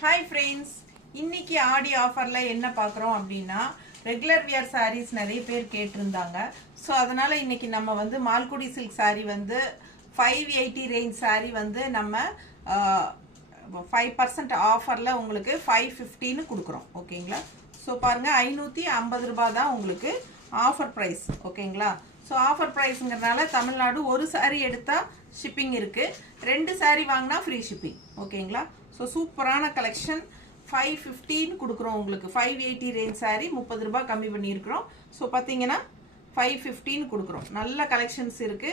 Hi friends, இன்னைக்கு ஆடி ஆஃபர்ல என்ன பார்க்குறோம் அப்படின்னா ரெகுலர் வியர் sarees நிறைய பேர் கேட்டிருந்தாங்க. ஸோ அதனால இன்னைக்கு நம்ம வந்து மால்குடி சில்க் saree வந்து 580 ரேஞ்ச் saree வந்து நம்ம 5% ஆஃபர்ல உங்களுக்கு 550ன்னு கொடுக்குறோம். ஓகேங்களா? ஸோ பாருங்க 550 ரூபாய் தான் உங்களுக்கு ஆஃபர் ப்ரைஸ். ஓகேங்களா? ஸோ ஆஃபர் ப்ரைஸுங்கிறதுனால தமிழ்நாடு ஒரு saree எடுத்தா ஷிப்பிங் இருக்கு, 2 saree வாங்கினா ஃப்ரீ ஷிப்பிங். ஓகேங்களா? ஸோ சூப்பரான கலெக்ஷன் 550ன்னு கொடுக்குறோம் உங்களுக்கு. 580 ரேஞ்ச் saree 30 ரூபாய் கம்மி பண்ணியிருக்கிறோம். ஸோ பார்த்தீங்கன்னா 550ன்னு கொடுக்குறோம். நல்ல கலெக்ஷன்ஸ் இருக்கு,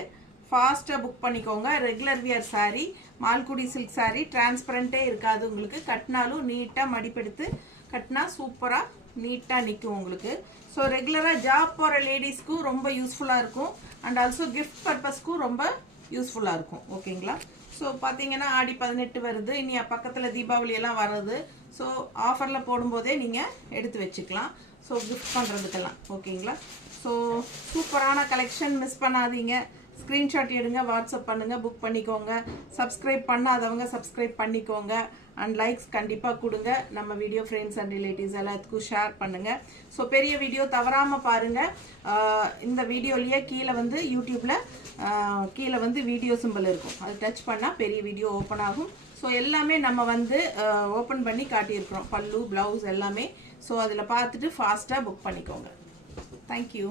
ஃபாஸ்ட்டாக புக் பண்ணிக்கோங்க. Regular wear saree Malgudi silk saree டிரான்ஸ்பரண்ட்டே இருக்காது உங்களுக்கு. கட்டினாலும் நீட்டாக மடிப்பெடுத்து கட்டினா சூப்பராக நீட்டாக நிற்கும் உங்களுக்கு. ஸோ ரெகுலராக ஜாப் போகிற லேடிஸ்க்கும் ரொம்ப யூஸ்ஃபுல்லாக இருக்கும், அண்ட் ஆல்சோ கிஃப்ட் பர்பஸ்க்கும் ரொம்ப யூஸ்ஃபுல்லாக இருக்கும். ஓகேங்களா? ஸோ பார்த்தீங்கன்னா ஆடி 18 வருது, இனி பக்கத்தில் தீபாவளி எல்லாம் வருது. ஸோ ஆஃபரில் போடும்போதே நீங்கள் எடுத்து வச்சுக்கலாம், ஸோ கிஃப்ட் பண்ணுறதுக்கெல்லாம். ஓகேங்களா? ஸோ சூப்பரான கலெக்ஷன், மிஸ் பண்ணாதீங்க. ஸ்க்ரீன்ஷாட் எடுங்க, வாட்ஸ்அப் பண்ணுங்கள், புக் பண்ணிக்கோங்க. சப்ஸ்கிரைப் பண்ணாதவங்க சப்ஸ்கிரைப் பண்ணிக்கோங்க, அண்ட் லைக்ஸ் கண்டிப்பாக கொடுங்க. நம்ம வீடியோ ஃப்ரெண்ட்ஸ் அண்ட் ரிலேட்டிவ்ஸ் எல்லாத்துக்கும் ஷேர் பண்ணுங்கள். ஸோ பெரிய வீடியோ தவறாமல் பாருங்கள். இந்த வீடியோலேயே கீழே வந்து யூடியூப்பில் கீழே வந்து வீடியோ சிம்பிள் இருக்கும், அது டச் பண்ணால் பெரிய வீடியோ ஓப்பன் ஆகும். ஸோ எல்லாமே நம்ம வந்து ஓப்பன் பண்ணி காட்டியிருக்கிறோம், பல்லு ப்ளவுஸ் எல்லாமே. ஸோ அதில் பார்த்துட்டு ஃபாஸ்ட்டாக புக் பண்ணிக்கோங்க. தேங்க்யூ.